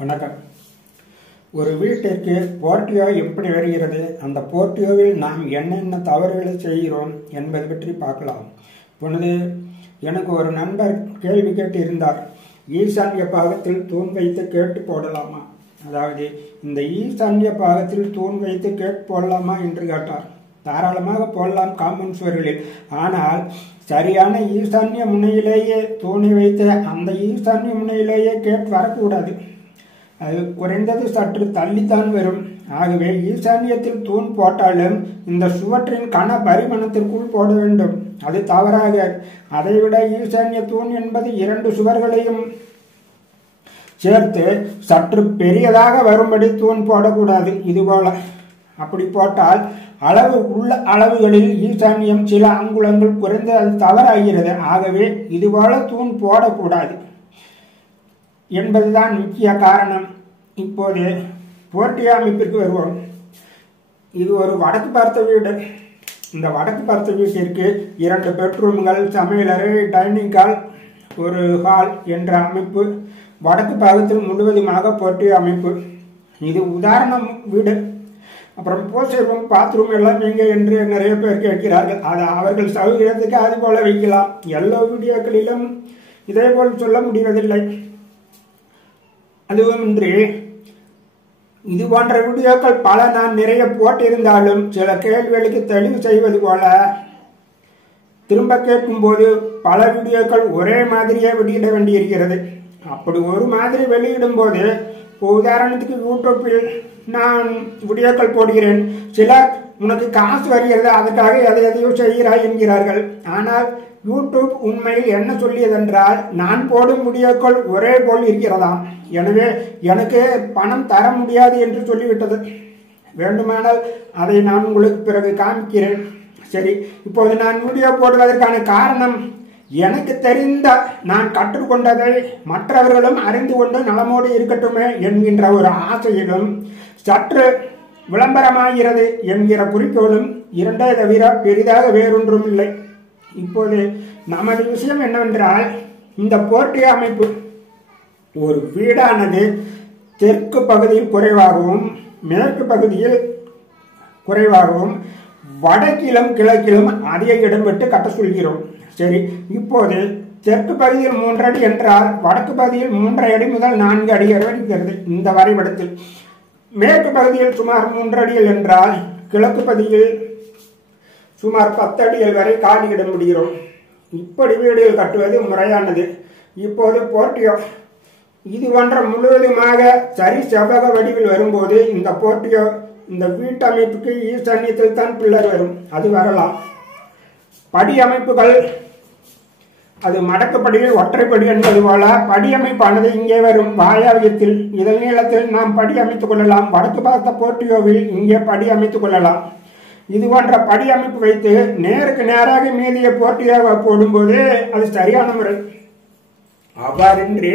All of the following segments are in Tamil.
வணக்கம். ஒரு வீட்டிற்கு போர்ட்டியோ எப்படி வருகிறது, அந்த போர்ட்டியோவில் நாம் என்னென்ன தவறுகளை செய்கிறோம் என்பது பற்றி பார்க்கலாம். இப்பொழுது எனக்கு ஒரு நண்பர் கேள்வி கேட்டிருந்தார், ஈசான்ய பாகத்தில் தூண் வைத்து கேட்டு போடலாமா, அதாவது இந்த ஈசான்ய பாகத்தில் தூண் வைத்து கேட்டு போடலாமா என்று கேட்டார். தாராளமாக போடலாம் காம்பவுண்ட் சுவர்களில். ஆனால் சரியான ஈசான்ய முனையிலேயே தூணை வைத்து அந்த ஈசான்ய முனையிலேயே கேட் வரக்கூடாது. அது குறைந்தது சற்று தள்ளித்தான் வரும். ஆகவே ஈசான்யத்தில் தூண் போட்டாலும் இந்த சுவற்றின் கன பரிமாணத்திற்குள் போட வேண்டும். அது தவறாக. அதைவிட ஈசான்ய தூண் என்பது 2 சுவர்களையும் சேர்த்து சற்று பெரியதாக வரும்படி தூண் போடக்கூடாது. இதுபோல அப்படி போட்டால் உள்ள அளவுகளில் ஈசான்யம் சில அங்குலங்கள் குறைந்து அது தவறாகிறது. ஆகவே இதுபோல தூண் போடக்கூடாது என்பதுதான் முக்கிய காரணம். இப்போது போர்ட்டியோ அமைப்பிற்கு வருவோம். இது ஒரு வடக்கு பார்த்த வீடு. இந்த வடக்கு பார்த்த வீட்டிற்கு 2 பெட்ரூம்கள், சமையலறை, டைனிங் ஹால், ஒரு ஹால் என்ற அமைப்பு. வடக்கு பாகத்தில் முழுவதுமாக போர்ட்டியோ அமைப்பு. இது உதாரணம் வீடு. அப்புறம் போஸ்டர் ரூம், பாத்ரூம் எல்லாம் எங்கே என்று நிறைய பேர் கேட்கிறார்கள். அது அவர்கள் சௌகரியத்துக்கு அது போல வைக்கலாம். எல்லா வீடியோக்களிலும் இதே போல் சொல்ல முடிவதில்லை. அதுவுமின்றி இது போன்ற வீடியோக்கள் பல நான் நிறைய போட்டிருந்தாலும் சில கேள்விகளுக்கு தெளிவு செய்வது போல திரும்ப கேட்கும் போது பல வீடியோக்கள் ஒரே மாதிரியே வெளியிட வேண்டியிருக்கிறது. அப்படி ஒரு மாதிரி வெளியிடும் போது, உதாரணத்துக்கு யூடியூப்பில் நான் வீடியோக்கள் போடுகிறேன். சிலர் உனக்கு காசு வருகிறது, அதுக்காக எதையோ செய்கிறாய் என்கிறார்கள். ஆனால் யூடியூப் உண்மையில் என்ன சொல்லியதென்றால், நான் போடும் வீடியோக்கள் ஒரே போல் இருக்கிறதாம். எனவே எனக்கு பணம் தர முடியாது என்று சொல்லிவிட்டது. வேண்டுமானால் அதை நான் உங்களுக்கு பிறகு காமிக்கிறேன். சரி, இப்போது நான் வீடியோ போடுவதற்கான காரணம், எனக்கு தெரிந்த நான் கற்றுக்கொண்டதை மற்றவர்களும் அறிந்து கொண்டு நலமோடு இருக்கட்டுமே என்கின்ற ஒரு ஆசையிலும் சற்று விளம்பரமாகிறது என்கிற குறிக்கோளும் இரண்டே தவிர பெரிதாக வேறொன்றும் இல்லை. இப்போது நமது விஷயம் என்னவென்றால், இந்த போர்ட்டியோ அமைப்பு ஒரு வீடானது தெற்கு பகுதியில் குறைவாகவும் மேற்கு பகுதியில் குறைவாகவும் வடக்கிலும் கிழக்கிலும் அதிக இடம் விட்டு கட்ட சொல்கிறோம். சரி, இப்போது தெற்கு பகுதியில் 3 அடி என்றால் வடக்கு பகுதியில் 3.5 அடி முதல் 4 அடி இருக்கிறது இந்த வரைபடத்தில். மேற்கு பகுதியில் சுமார் 3 அடிகள் என்றால் கிழக்கு பகுதியில் சுமார் 10 அடிகள் வரை காலியிட முடிகிறோம். இப்படி வீடுகள் கட்டுவது முறையானது. இப்போது போர்ட்டியோ இது போன்ற முழுவதுமாக சரி செவ்வக வடிவில் வரும்போது இந்த போர்ட்டியோ இந்த வீட்டமைப்புக்கு ஈசான்யத்தில் தான் பில்லர் வரும். அது வரலாம். படி அமைப்புகள், அது மடக்கப்படியில் ஒற்றைப்படி என்பது போல படி அமைப்பானது இங்கே வரும் வாயாவியத்தில். இதன் நீளத்தில் நாம் படி அமைத்துக் கொள்ளலாம். வடக்கு பார்த்த போர்ட்டியோவில் இங்கே படி அமைத்துக் கொள்ளலாம். இது போன்ற படி அமைப்பு வைத்து நேருக்கு நேராக மீதிய போர்ட்டியோவை போடும்போது அது சரியான முறை. அவ்வாறின்றி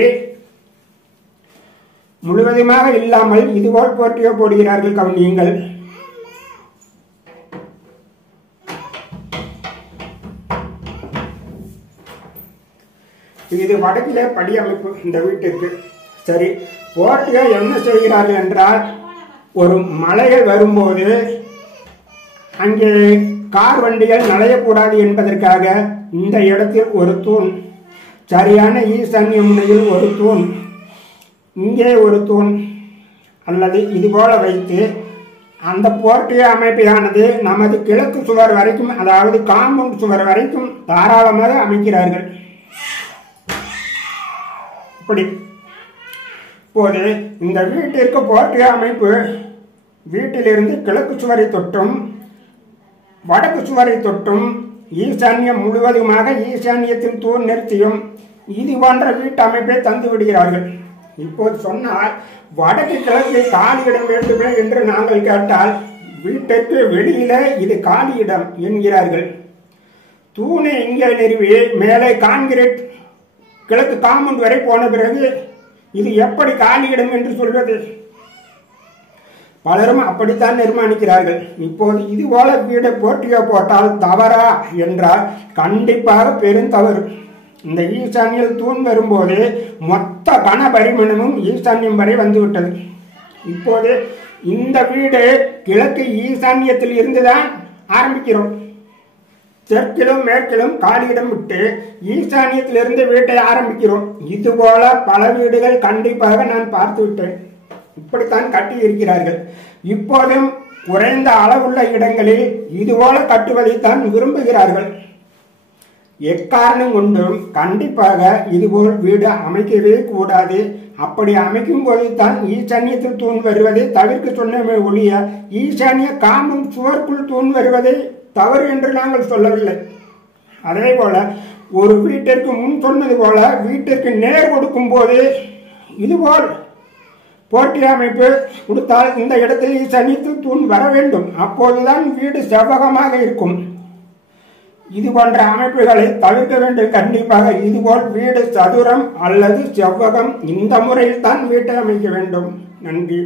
முழுவதுமாக இல்லாமல் இதுபோல் போர்ட்டியோ போடுகிறார்கள். கவனியுங்கள். இது வடக்கிலே படி அமைப்பு இந்த வீட்டிற்கு. சரி, போர்ட்டியோ என்ன செய்கிறார்கள் என்றால், ஒரு மலைகள் வரும்போது அங்கே கார் வண்டிகள் நுழையக்கூடாது என்பதற்காக இந்த இடத்தில் ஒரு தூண், சரியான ஈசான்ய முனையில் ஒரு தூண், இங்கே ஒரு தூண் அல்லது இதுபோல வைத்து அந்த போர்ட்டியோ அமைப்பானது நமது கிழக்கு சுவர் வரைக்கும், அதாவது காம்பவுண்ட் சுவர் வரைக்கும் தாராளமாக அமைக்கிறார்கள். இப்படி இப்போது இந்த வீட்டிற்கு போர்ட்டியோ அமைப்பு வீட்டிலிருந்து கிழக்கு சுவரை தொட்டும் வடக்கு சுவரை தொட்டும் ஈசான்யம் முழுவதுமாக ஈசான்யத்தில் தூண் நிறுத்தியும் இது போன்ற வீட்டு அமைப்பை தந்து விடுகிறார்கள். இப்போது சொன்னால், வடக்கு கிழக்கு காலியிடம் வேண்டுமே என்று நாங்கள் கேட்டால், வீட்டிற்கு வெளியில இது காலியிடம் என்கிறார்கள். தூணை இங்கே நிறுவி மேலே கான்கிரீட் கிழக்கு காம்பவுண்ட் வரை போன பிறகு இது எப்படி காலியிடம் என்று சொல்வது? பலரும் அப்படித்தான் நிர்மாணிக்கிறார்கள். இப்போது இது போல வீடு போர்ட்டியோ போட்டால் தவறா என்றால் கண்டிப்பாக பெரும் தவறு. இந்த ஈசான்யில் தூண் வரும்போது மொத்த கன பரிமாணமும் ஈசான்யம் வரை வந்துவிட்டது. இப்போது இந்த வீடு கிழக்கு ஈசான்யத்தில் இருந்துதான் ஆரம்பிக்கிறோம். தெற்கிலும் மேற்கிலும் காலியிடம் விட்டு ஈசான்யத்திலிருந்து வீட்டை ஆரம்பிக்கிறோம். இதுபோல பல வீடுகள் கண்டிப்பாக நான் பார்த்து விட்டேன். இப்படித்தான் கட்டி இருக்கிறார்கள். இப்போதும் குறைந்த அளவுள்ள இடங்களில் இதுபோல கட்டுவதைத்தான் விரும்புகிறார்கள். எக்காரணம் கொண்டும் கண்டிப்பாக இதுபோல் வீடு அமைக்கவே கூடாது. அப்படி அமைக்கும் போதுதான் ஈசான்யத்தில் தூண் வருவதை தவிர்க்க சொன்னமே ஒழிய ஈசான்ய காமம் சுவர்க்குள் தூண் வருவதை தவறு என்று நாங்கள் சொல்லவில்லை. அதே போல ஒரு வீட்டிற்கு முன் சொன்னது போல வீட்டிற்கு நேர் கொடுக்கும் போது இதுபோல் போட்டி அமைப்பு கொடுத்தால் இந்த இடத்தில் ஈசான்யத்தில் தூண் வர வேண்டும். அப்போதுதான் வீடு செவ்வகமாக இருக்கும். இது போன்ற அமைப்புகளை தவிர்க்க வேண்டும். கண்டிப்பாக இதுபோல் வீடு சதுரம் அல்லது செவ்வகம் இந்த முறையில் தான் வீட்டை அமைக்க வேண்டும். நன்றி.